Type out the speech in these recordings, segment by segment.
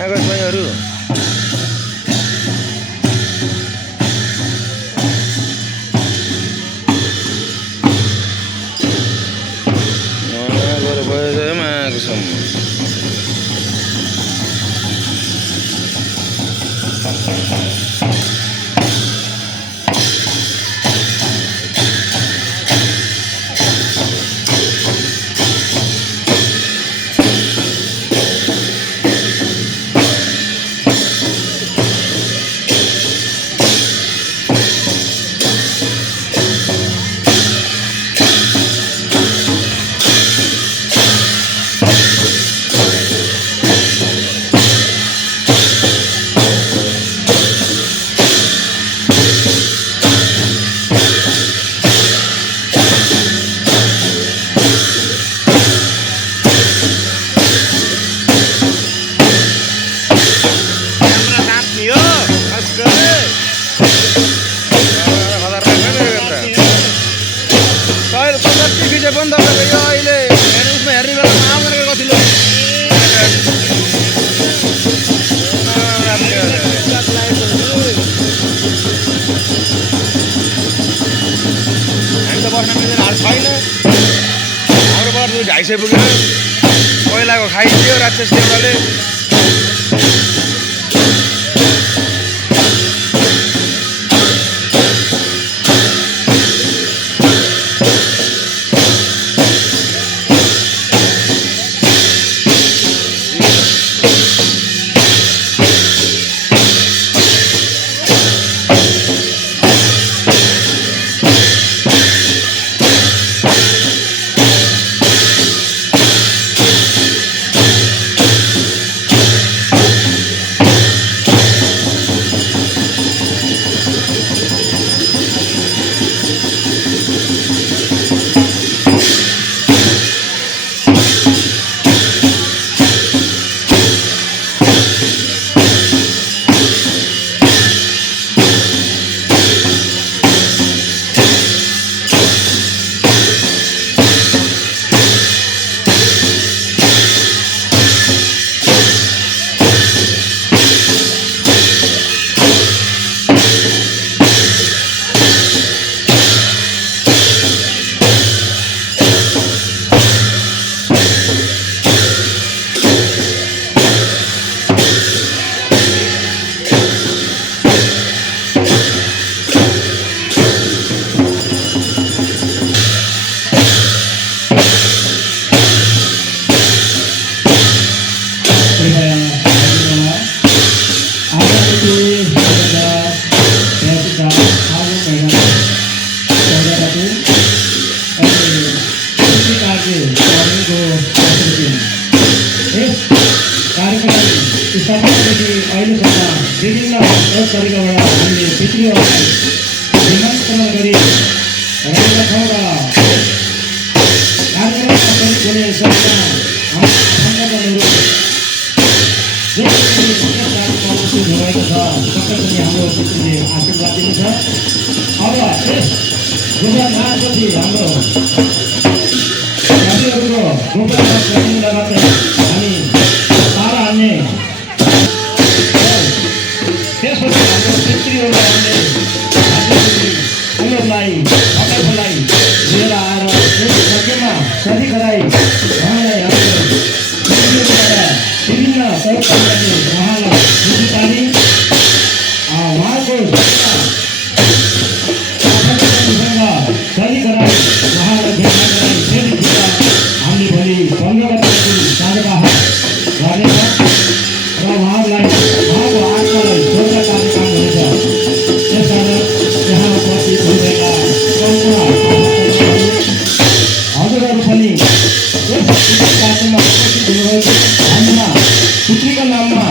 कागज पैँहरू बन्द यो अहिले उसमा हेर्ने बेलामा आउन गएको थियो हामी त बस्न मिल्ने हाल छैन हाम्रोबाट 250 पुग्यो पहिलाको खाइदियो राक्षस देउराले विभिन्न तरिकाबाट हामीले पितृहरूलाई निमन्त्रण गरी रहेका छौँ र कार्यक्रममा हुने सबैजना सङ्गठनहरू उपस्थित भएको छ पक्कै पनि हाम्रो पितृले आशीर्वाद दिनेछ। अब यस गुजरात महासचिव हाम्रो साथीहरूको गोप्यताबाट हामी तारा हाल्ने त्यसपछि हाम्रो पितृहरूलाई उनीहरूलाई तपाईँहरूलाई लिएर आएर सकेमा सही गराई उहाँलाई हाम्रो विभिन्न तरिकाले उहाँलाई खुसी पारी उहाँको सही गराई उहाँलाई भेट्न गराई फेरि हामीले भोलि 15 गतेदेखि कार्यवाह गर्नेछ र उहाँहरूलाई उहाँको आत्मालाई स्वर्ग कार्यक्रम हुनेछ। त्यसकारण यहाँ उपस्थित भइरहेका हजुरहरू पनि यस कार्यक्रममा उपस्थित हुनुभएको हामीमा पुत्रीको नाममा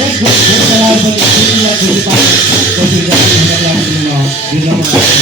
एक घोषणाहरू पनि पुत्रीलाई खुसी पाउने कोसिस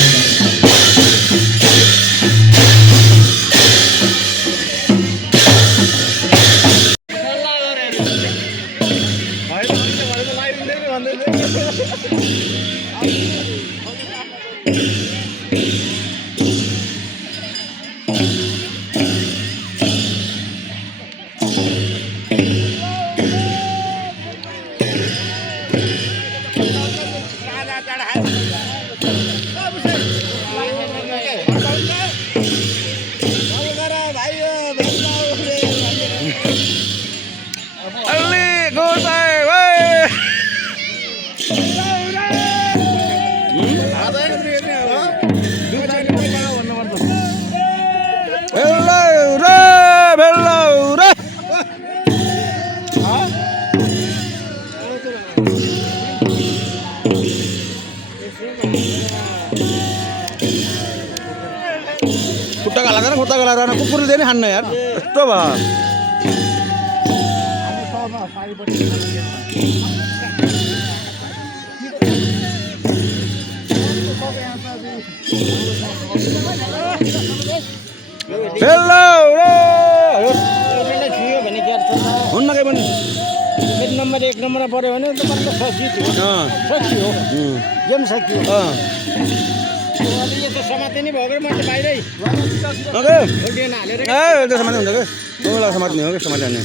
पगला रहन कुकुरले नि खान्न यार यस्तो भयो हेलो हुन्न के पनि नम्बर 1 नम्बरमा पऱ्यो भने त बल्ल सकियो गेम सकियो यो त समाते नि भयो म त बाहिरै ओके ओल्डिएन हालेर त्यो समाते हुन्छ के मलाई समात्ने हो कि समाते हाल्ने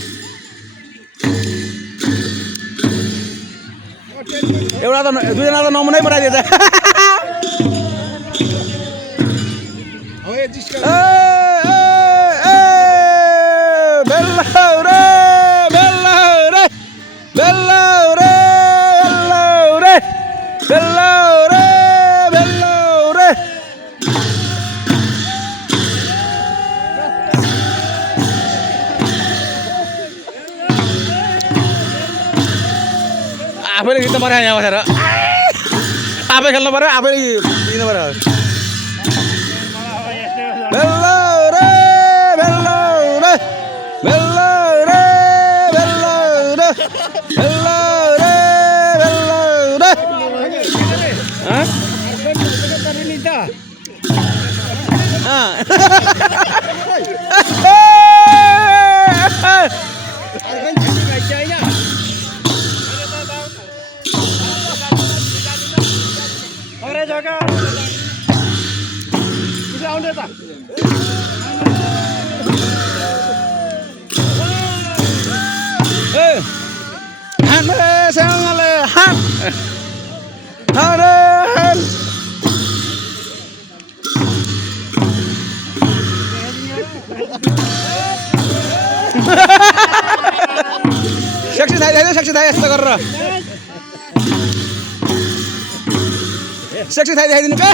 एउटा त दुईजना त नमुनै पठाइदिएछ आफैले गीत पऱ्यो यहाँ बसेर आफै खेल्नु पऱ्यो आफैले दिनु पऱ्यो सेक्सी थाहा यस्तो गरेर सेक्सी थाहा देखाइदिनु क्या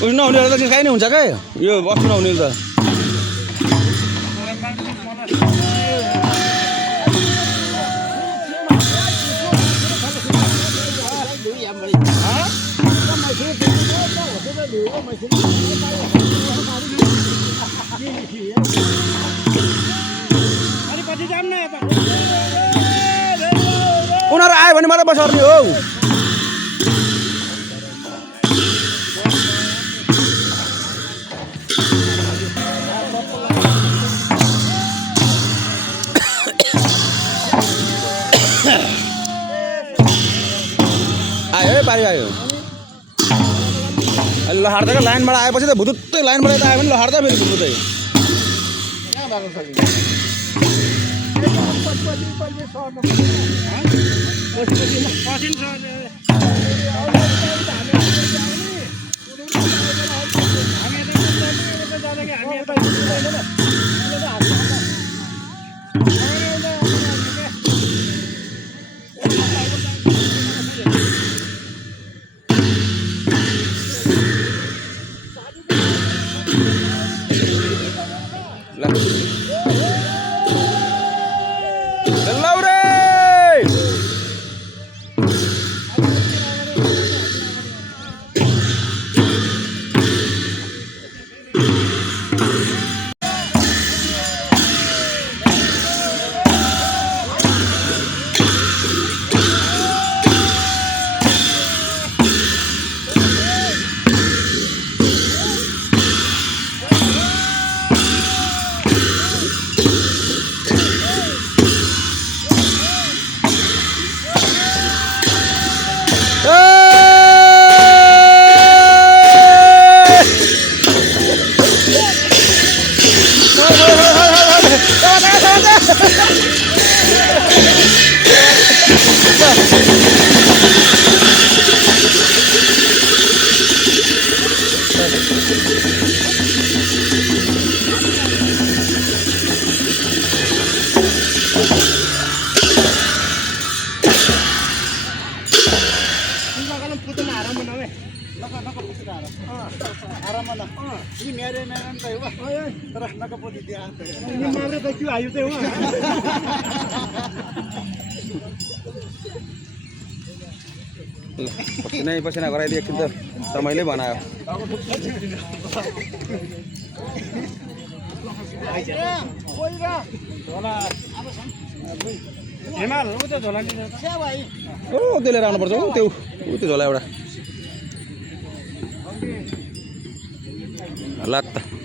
उस नहुनेहरू त खाइ नै हुन्छ क्या यो बस्नु नहुने त उनीहरू आयो भने मात्रै बसर्ने हो आयो पारि आयो अहिले लहार्दाको लाइनबाट आएपछि त भुतुत्तै लाइनबाट त आयो भने लहार्दा फेरि भुतुत्तै पसिनै पसिना गराइदियो एकछिन त रमाइलो बनायो ओ त्यो लिएर आउनुपर्छ हौ त्यो त्यो झोला एउटा ल त